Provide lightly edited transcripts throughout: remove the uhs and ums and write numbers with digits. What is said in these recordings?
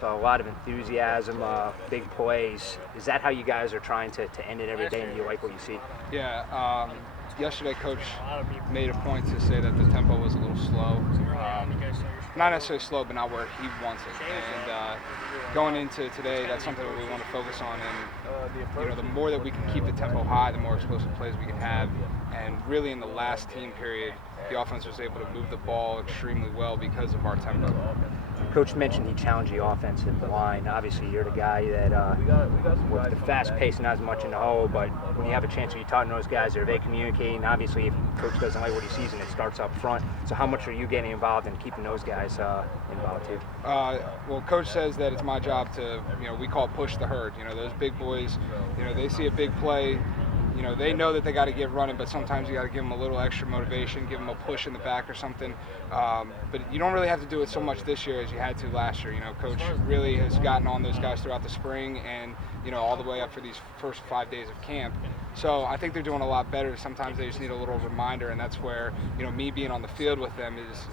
with a lot of enthusiasm, big plays. Is that how you guys are trying to end it every day, and do you like what you see? Yeah. Yesterday, Coach made a point to say that the tempo was a little slow. Not necessarily slow, but not where he wants it. And going into today, that's something that we want to focus on. And the more that we can keep the tempo high, the more explosive plays we can have. And really, in the last team period, the offense was able to move the ball extremely well because of our tempo. Coach mentioned he challenged the offensive line. Obviously, you're the guy that with the fast pace, not as much in the hole, but when you have a chance to be talking to those guys, are they communicating? Obviously, if Coach doesn't like what he sees, and it starts up front. So how much are you getting involved in keeping those guys involved too? Well, Coach says that it's my job to, we call it push the herd. Those big boys, they see a big play. They know that they got to get running, but sometimes you got to give them a little extra motivation, give them a push in the back or something. But you don't really have to do it so much this year as you had to last year. Coach really has gotten on those guys throughout the spring and, all the way up for these first 5 days of camp. So I think they're doing a lot better. Sometimes they just need a little reminder, and that's where, me being on the field with them is,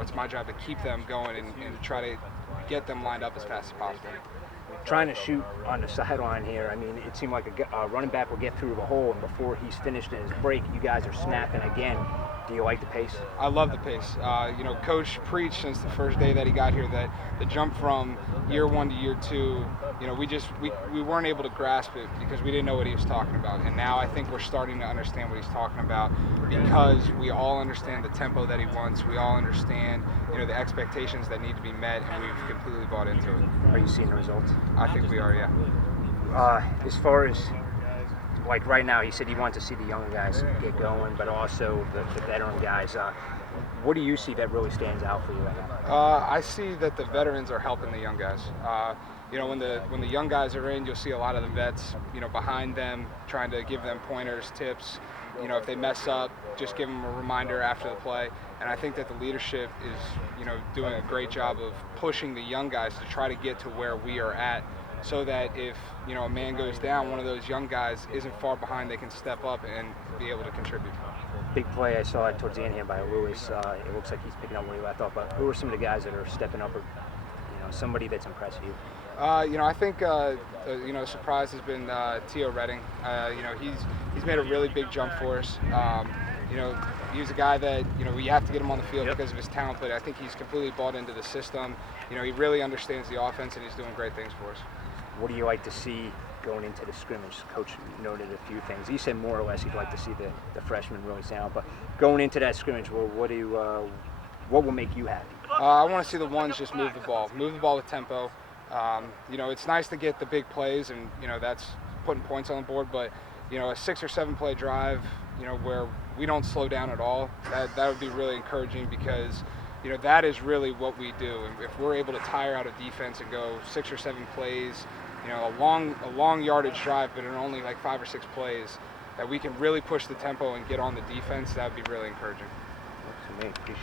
it's my job to keep them going and try to get them lined up as fast as possible. Trying to shoot on the sideline here. I mean, it seemed like a running back will get through the hole, and before he's finished in his break, you guys are snapping again. Do you like the pace? I love the pace. Coach preached since the first day that he got here that the jump from year one to year two, we weren't able to grasp it because we didn't know what he was talking about. And now I think we're starting to understand what he's talking about because we all understand the tempo that he wants. We all understand, the expectations that need to be met, and we've completely bought into it. Are you seeing the results? I think we are, yeah. As far as like right now, he said he wants to see the younger guys get going, but also the veteran guys. What do you see that really stands out for you right now? I see that the veterans are helping the young guys. When the young guys are in, you'll see a lot of the vets, behind them, trying to give them pointers, tips. If they mess up, just give them a reminder after the play. And I think that the leadership is, doing a great job of pushing the young guys to try to get to where we are at, so that if, a man goes down, one of those young guys isn't far behind, they can step up and be able to contribute. Big play I saw towards the end here by Lewis. It looks like he's picking up where he left off. But who are some of the guys that are stepping up, or somebody that's impressed you? I think a surprise has been Tio Redding. He's made a really big jump for us. He's a guy that we have to get him on the field because of his talent, but I think he's completely bought into the system. He really understands the offense, and he's doing great things for us. What do you like to see going into the scrimmage? Coach noted a few things. He said more or less he'd like to see the freshmen really stand out. But going into that scrimmage, what will make you happy? I want to see the ones just move the ball with tempo. It's nice to get the big plays, and that's putting points on the board. But a 6 or 7 play drive, where we don't slow down at all, that would be really encouraging because that is really what we do. And if we're able to tire out a defense and go 6 or 7 plays, a long yardage drive, but in only like 5 or 6 plays, that we can really push the tempo and get on the defense, that would be really encouraging. Works for me. Appreciate it.